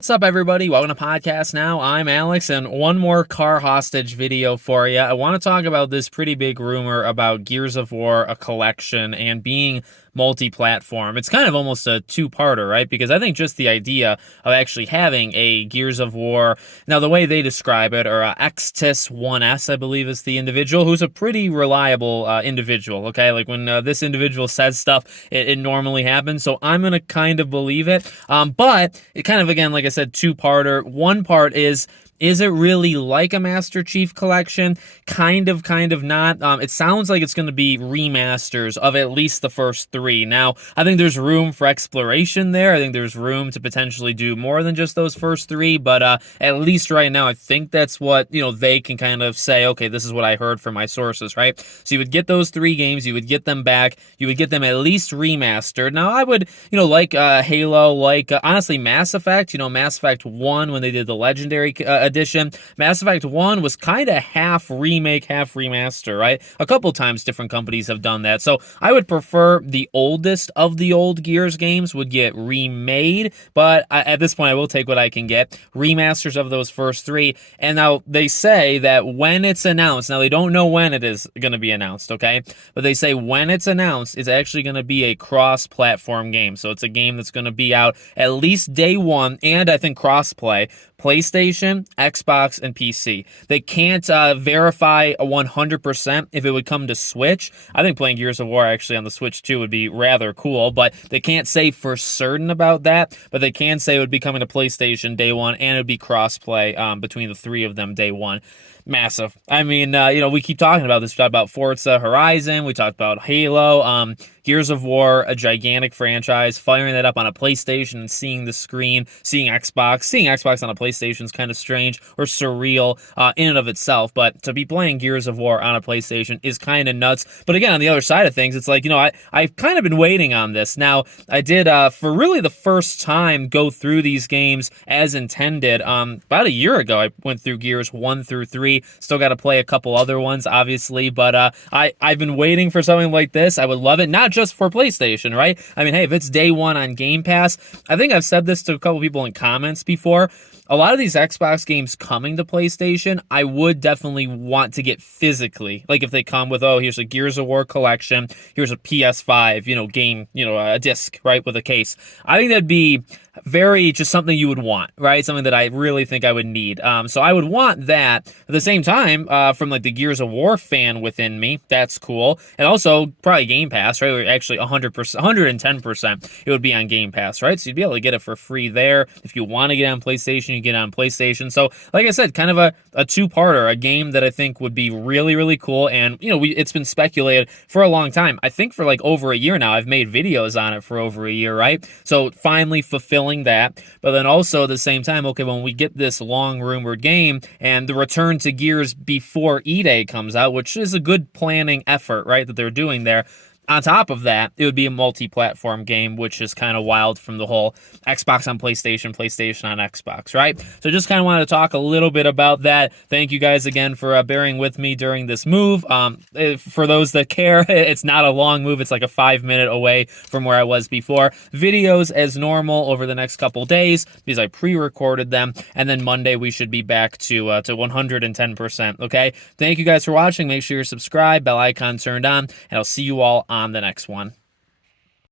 What's up, everybody? Welcome to Podcast Now. I'm Alex, and one more car hostage video for you. I want to talk about this pretty big rumor about Gears of War, a collection, and being multi-platform. It's kind of almost a two-parter, right? Because I think just the idea of actually having a Gears of War, now the way they describe it, or XTIS1S, I believe is the individual, who's a pretty reliable individual, okay? Like when this individual says stuff, it normally happens, so I'm going to kind of believe it. But it kind of, again, like I said, two-parter. One part is it really like a Master Chief collection? Kind of not. It sounds like it's going to be remasters of at least the first three. Now, I think there's room for exploration there. I think there's room to potentially do more than just those first three, but at least right now, I think that's what, they can kind of say, okay, this is what I heard from my sources, right? So you would get those three games, you would get them back, you would get them at least remastered. Now, I would, like Halo, like, honestly, Mass Effect, Mass Effect 1, when they did the Legendary edition, Mass Effect 1 was kind of half remake, half remaster, right? A couple times different companies have done that. So I would prefer the oldest of the old Gears games would get remade, but at this point I will take what I can get. Remasters of those first three. And now they say that when it's announced, now they don't know when it is going to be announced, okay? But they say when it's announced, it's actually going to be a cross-platform game. So it's a game that's going to be out at least day one, and I think cross-play. PlayStation, Xbox, and PC. They can't verify 100% if it would come to Switch. I think playing Gears of War actually on the Switch too would be rather cool, but they can't say for certain about that, but they can say it would be coming to PlayStation day one, and it would be cross-play between the three of them day one. Massive. I mean, we keep talking about this. We talked about Forza Horizon. We talked about Halo. Gears of War, a gigantic franchise. Firing that up on a PlayStation and seeing the screen, seeing Xbox on a PlayStation is kind of strange or surreal in and of itself. But to be playing Gears of War on a PlayStation is kind of nuts. But again, on the other side of things, it's like, I've kind of been waiting on this. Now, I did, for really the first time, go through these games as intended. About a year ago, I went through Gears 1 through 3. Still got to play a couple other ones, obviously, but I've been waiting for something like this. I would love it, not just for PlayStation, right? I mean, hey, if it's day one on Game Pass, I think I've said this to a couple people in comments before. A lot of these Xbox games coming to PlayStation, I would definitely want to get physically. Like if they come with, here's a Gears of War collection, here's a PS5, game, a disc, right, with a case. I think that'd be very just something you would want, right? Something that I really think I would need. So I would want that. At the same time, from like the Gears of War fan within me, that's cool. And also probably Game Pass, right? Actually 100%, 110% it would be on Game Pass, right? So you'd be able to get it for free there. If you want to get on PlayStation, you get on PlayStation. So like I said, kind of a two-parter, a game that I think would be really, really cool. And, it's been speculated for a long time. I think for like over a year now, I've made videos on it for over a year, right? So finally fulfilling that, but then also at the same time, okay, when we get this long rumored game and the return to Gears before E-Day comes out, which is a good planning effort, right, that they're doing there. On top of that, it would be a multi-platform game, which is kind of wild from the whole Xbox on PlayStation, PlayStation on Xbox, right? So just kind of wanted to talk a little bit about that. Thank you guys again for bearing with me during this move. For those that care, it's not a long move. It's like a 5-minute away from where I was before. Videos as normal over the next couple days because I pre-recorded them, and then Monday we should be back to 110%, okay? Thank you guys for watching. Make sure you're subscribed, bell icon turned on, and I'll see you all on the next one.